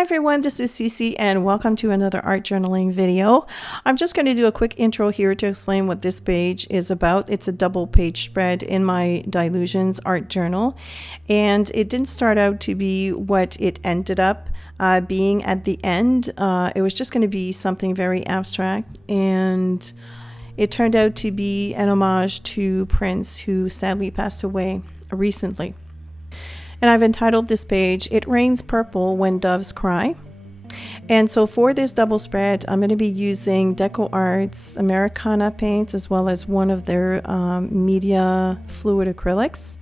Hi everyone, this is CeeCee and welcome to another art journaling video. I'm just going to do a quick intro here to explain what this page is about. It's a double page spread in my Dilutions art journal, and it didn't start out to be what it ended up being at the end. It was just going to be something very abstract, and it turned out to be an homage to Prince, who sadly passed away recently. And I've entitled this page, It Rains Purple When Doves Cry. And so for this double spread, I'm going to be using Deco Art's Americana paints as well as one of their media fluid acrylics.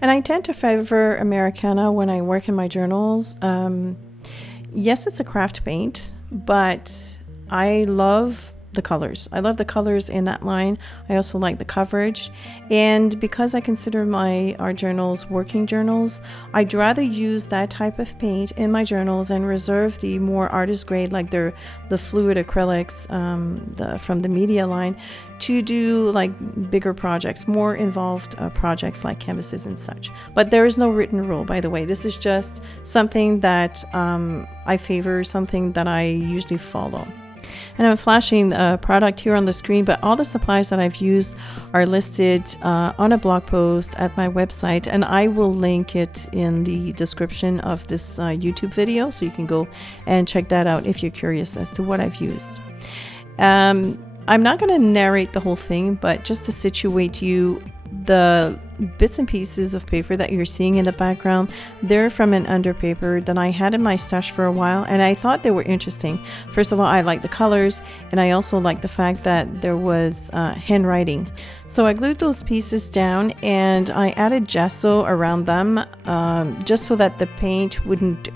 And I tend to favor Americana when I work in my journals. Yes, it's a craft paint, but I love the colors. I love the colors in that line. I also like the coverage. And because I consider my art journals working journals, I'd rather use that type of paint in my journals and reserve the more artist grade, like the fluid acrylics from the media line, to do like bigger projects, more involved projects like canvases and such. But there is no written rule, by the way. This is just something that I favor, something that I usually follow. And I'm flashing the product here on the screen, but all the supplies that I've used are listed on a blog post at my website, and I will link it in the description of this YouTube video, so you can go and check that out if you're curious as to what I've used. I'm not going to narrate the whole thing, but just to situate you, the bits and pieces of paper that you're seeing in the background, they're from an underpaper that I had in my stash for a while, and I thought they were interesting. First of all, I like the colors, and I also like the fact that there was handwriting. So I glued those pieces down and I added gesso around them just so that the paint wouldn't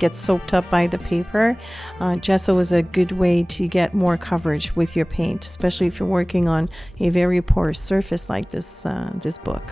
get soaked up by the paper. Gesso is a good way to get more coverage with your paint, especially if you're working on a very porous surface like this book.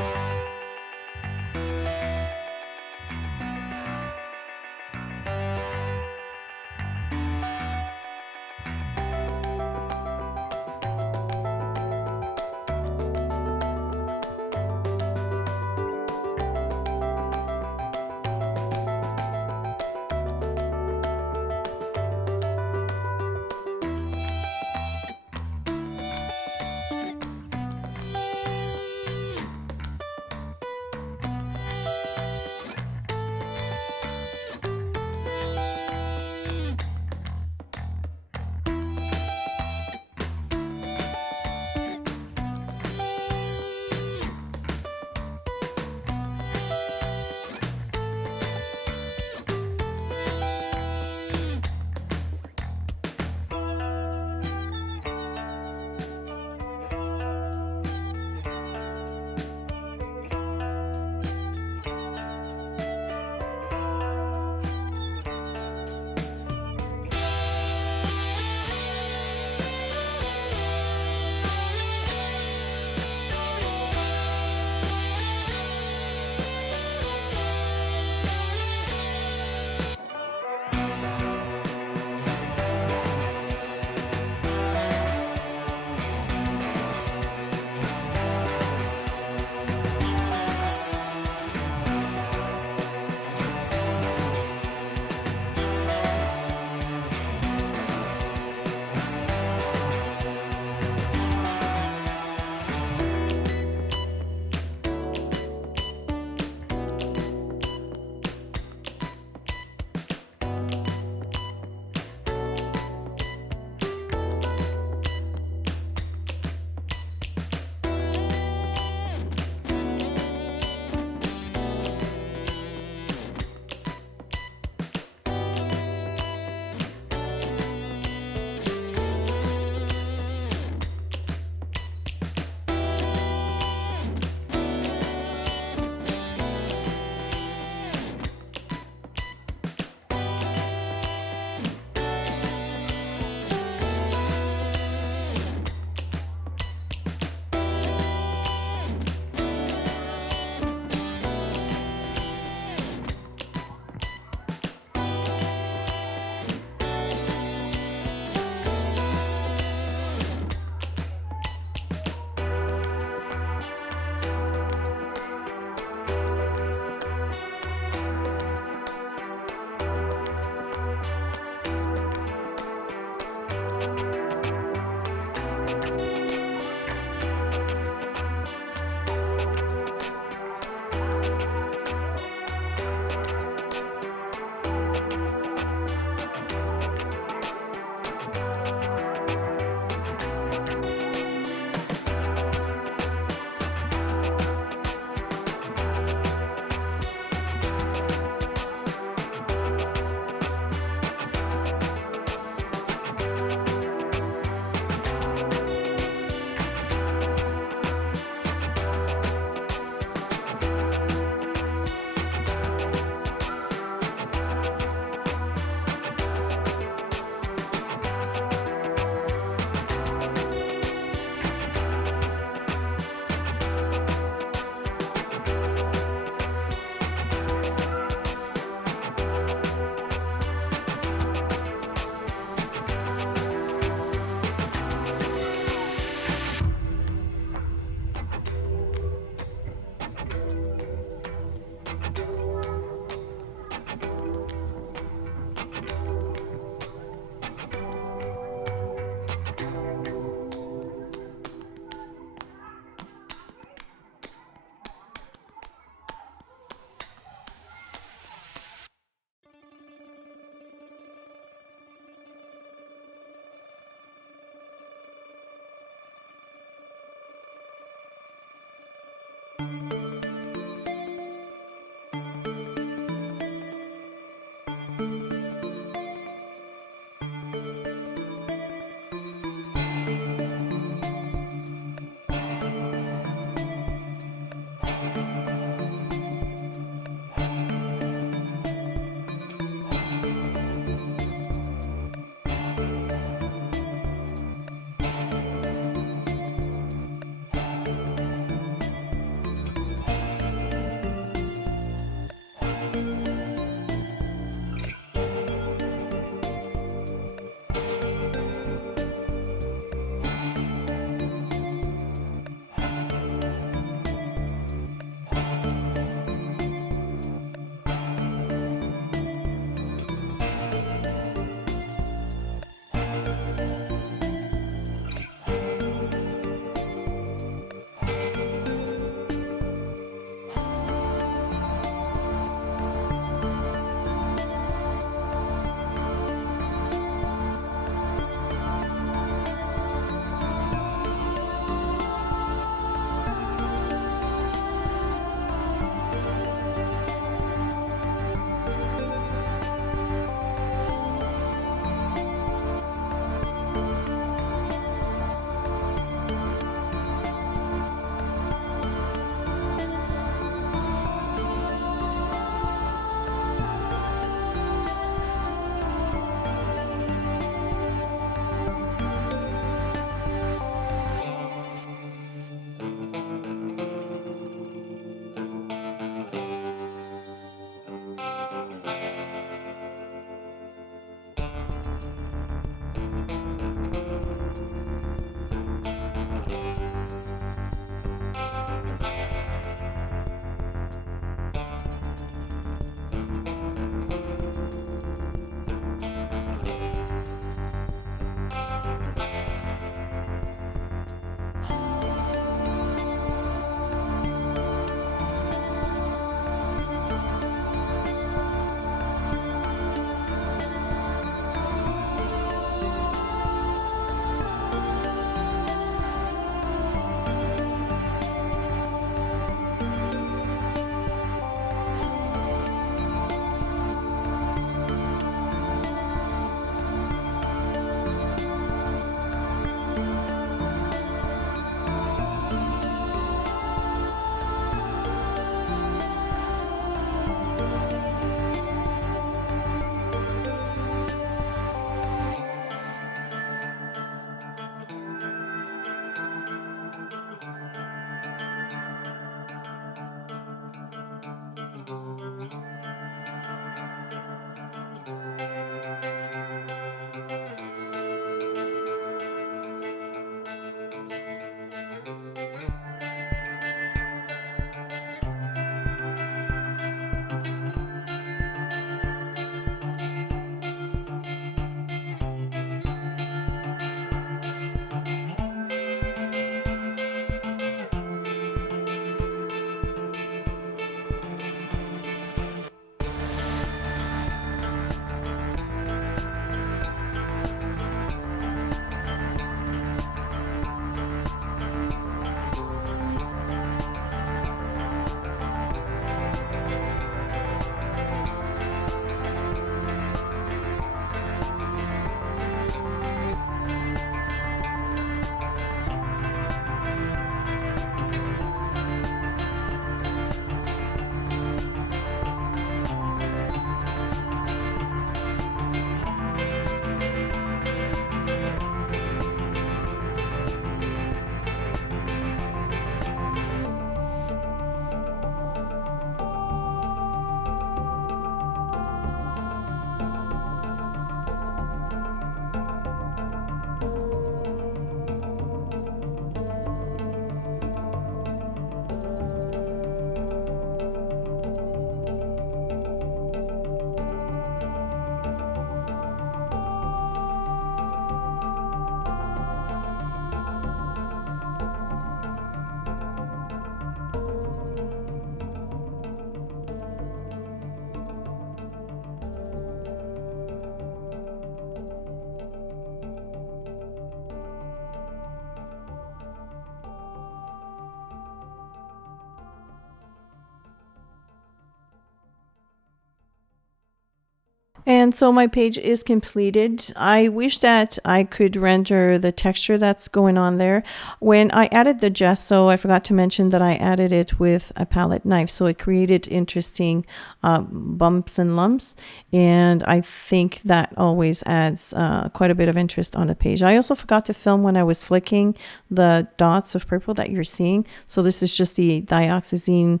And so my page is completed. I wish that I could render the texture that's going on there. When I added the gesso, I forgot to mention that I added it with a palette knife. So it created interesting bumps and lumps. And I think that always adds quite a bit of interest on the page. I also forgot to film when I was flicking the dots of purple that you're seeing. So this is just the dioxazine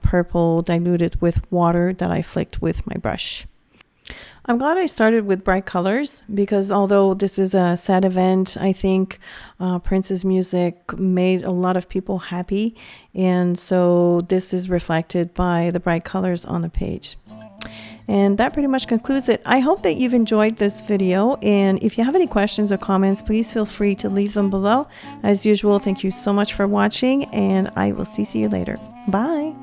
purple diluted with water that I flicked with my brush. I'm glad I started with bright colors because although this is a sad event, I think Prince's music made a lot of people happy. And so this is reflected by the bright colors on the page. And that pretty much concludes it. I hope that you've enjoyed this video. And if you have any questions or comments, please feel free to leave them below. As usual, thank you so much for watching, and I will see you later. Bye.